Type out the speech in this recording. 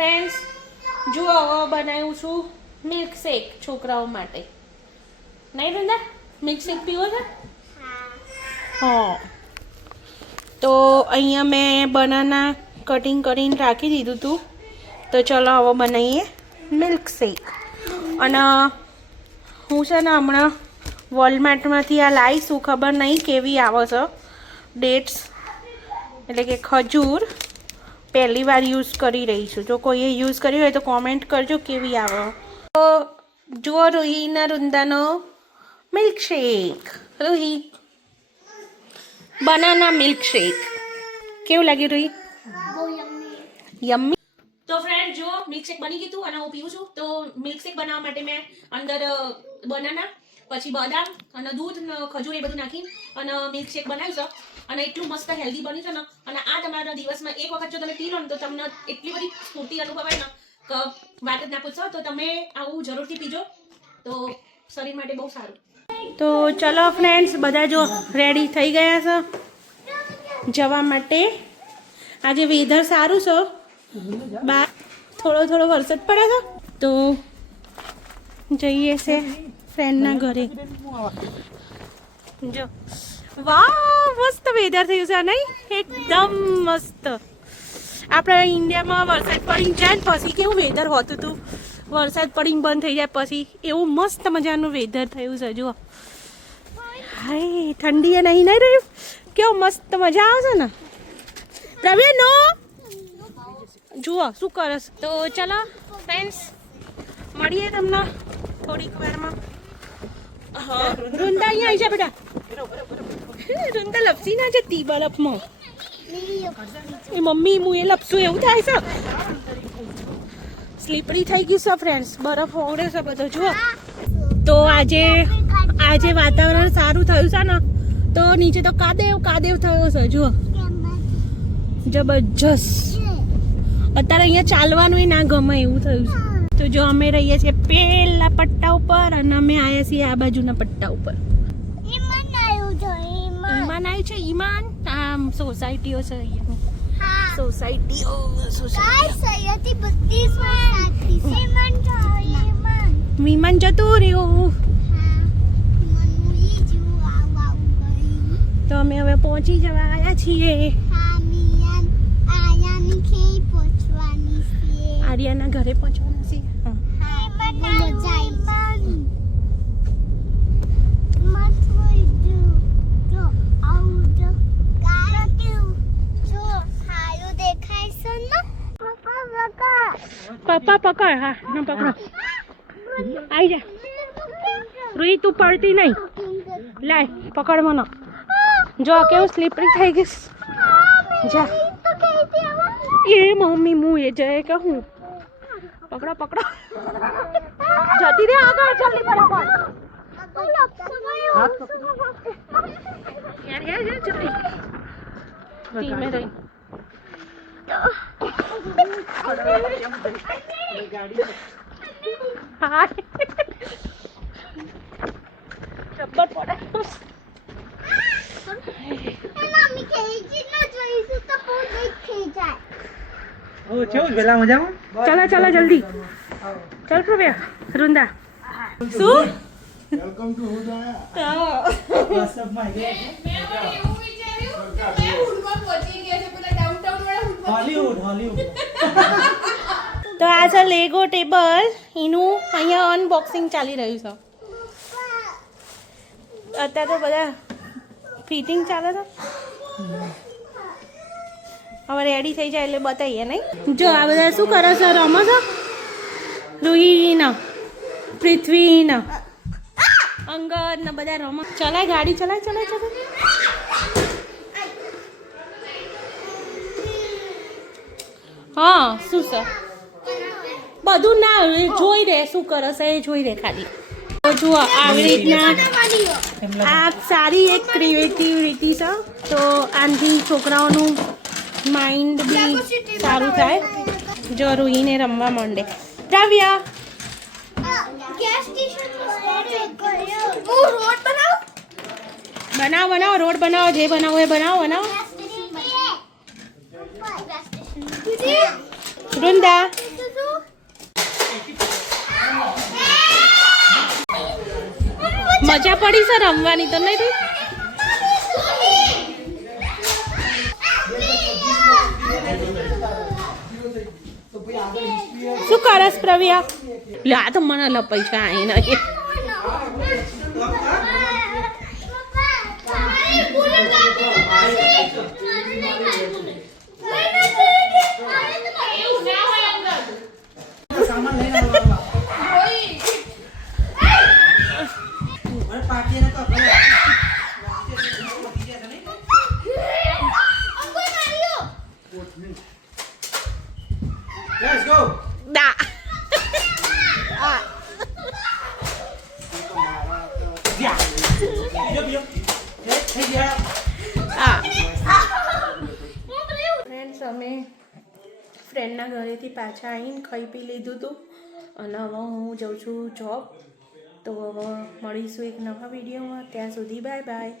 Friends જુઓ હવે બનાવ્યું છું મિલ્ક શેક છોકરાઓ માટે. નહીં વૃંદા, મિલ્ક શેક પીવો છે? હા. તો અહીંયા મેં બનાના કટિંગ કરીને રાખી દીધું હતું. તો ચલો હવે બનાવીએ મિલ્ક શેક. અને હું છે ને હમણાં વોલમાર્ટમાંથી આ લાવીશું, ખબર નહીં કેવી આવે છે. ડેટ્સ એટલે કે ખજૂર પહેલી વાર યુઝ કરી રહી છું. જો કોઈએ યુઝ કર્યું હોય તો કોમેન્ટ કરજો કેવી આવે. તો જુઓ રૂહીના વૃંદાનો મિલ્કશેક. રૂહી, બનાના મિલ્કશેક કેવું લાગ્યું રૂહી? યમ્મી. તો ફ્રેન્ડ જો મિલ્કશેક બની ગયું હતું અને હું પીવું છું. તો મિલ્કશેક બનાવવા માટે મેં અંદર બનાના, પછી બદામ અને દૂધ ને ખજૂર એ બધું નાખી અને મિલ્કશેક બનાવ્યું છે. અને એટલું મસ્ત હેલ્ધી બન્યું છે ને. અને આ તમારા દિવસમાં એક વખત જો તમે પી લો ને તો તમને એટલી બધી સ્ફૂર્તિ અનુભવાય ને કે વાત જ ના પૂછો. તો તમે આવું જરૂરથી પીજો, તો શરીર માટે બહુ સારું. તો ચલો ફ્રેન્ડ્સ, બધા જો રેડી થઈ ગયા છે જવા માટે. આજે વેધર સારું છે, બહાર થોડો થોડો વરસાદ પડે છે. તો જઈએ છે ફ્રેન્ડના ઘરે. જો વાહ, મસ્ત વેધર થયું છે નહીં? એકદમ મસ્ત. આપણે ઇન્ડિયામાં વરસાદ પડીને જાય ને પછી કેવું વેધર હોતું હતું, વરસાદ પડીને બંધ થઈ જાય પછી એવું મસ્ત મજાનું વેધર થયું છે. જુઓ, હાય ઠંડી એ નહીં રહ્યું, કેવું મસ્ત મજા આવશે ને. પ્રવીણ નો જુઓ શું કરસ. તો ચલો ફ્રેન્ડ્સ, મળીએ તમને થોડીક વારમાં. હા વૃંદા અહીંયા આવી જા બેટા. વૃંદા લપસી ના જતી બરફમાં. એ મમ્મી હું એ લપસું એવું થાય છે. સ્લીપરી થઈ ગયું છે ફ્રેન્ડ્સ, બરફ ઓગળે છે બધો. જુઓ, તો આજે વાતાવરણ સારું થયું છે ને, તો નીચે તો કાદેવ થયો છે. જુઓ જબરજસ્ત. અત્યારે અહીંયા ચાલવાનું ના ગમે એવું થયું છે. તો જો અમે રહીએ છીએ પેલા પટ્ટા ઉપર અને અમે આવ્યા છીએ આ બાજુના પટ્ટા ઉપર. ઈમાન આવ્યું છે. ઈમાન આમ સોસાયટીઓ છે અહીંયા. સોસાયટીઓ વિમાન જતું રહ્યું. તો અમે હવે પહોંચી જવા આવ્યા છીએ. આર્યાના ઘરે પહોંચવાના છીએ. પપ્પા પકડ. હા ના પકડો. આવી જા રૂહી, તું પડતી નહીં. લાય પકડ મને. જો કેવું સ્લીપરી થઈ ગઈશ. જા એ મમ્મી હું એ જાય કે હું પકડો જતી રે આગળ. જલ્દી બરાબર યાર જલ્દી ધીમે રહી. હા જબ્બર પડે. ચલા જલ્દી ચાલ પ્રવ્યા. વૃંદા શું વેલકમ ટુ તો આ છે લેગો ટેબલ. એનું અહીંયા અનબોક્સિંગ ચાલી રહ્યું છે અત્યારે. તો બધા ફિટિંગ ચાલે છે. હવે રેડી થઈ જાય એટલે બતાવીએ નહીં. જો આ બધા શું કરે છે? રમે છે. રૂહીના, પૃથ્વીના, અંગદ ને બધા રમે. ચલાય ગાડી, ચલાય. હા શું છે બધું ના જોઈ રે શું કરે છે એ જોઈ રે ખાલી. જુઓ આવી રીતના આ સારી એક ક્રિએટિવિટી છે. તો આનાથી છોકરાઓનું માઇન્ડ બી સારું થાય. જો રૂહીને રમવા માંડે. દ્રવ્ય બનાવો રોડ બનાવો, જે બનાવો એ બનાવો. વૃંદા મજા પડી છે રમવાની તો નહીં થઈ? શું કરસ પ્રવ્યા? લે આ તો મને લપાઈ છે અહીં નહીં. Let's go. Da. ફ્રેન્ડ્સ અમે ફ્રેન્ડના ઘરેથી પાછા આવીને ખાઈ પી લીધું હતું અને હવે હું જાઉં છું જોબ. તો હવે મળીશું એક નવા વિડીયોમાં. ત્યાં સુધી બાય બાય.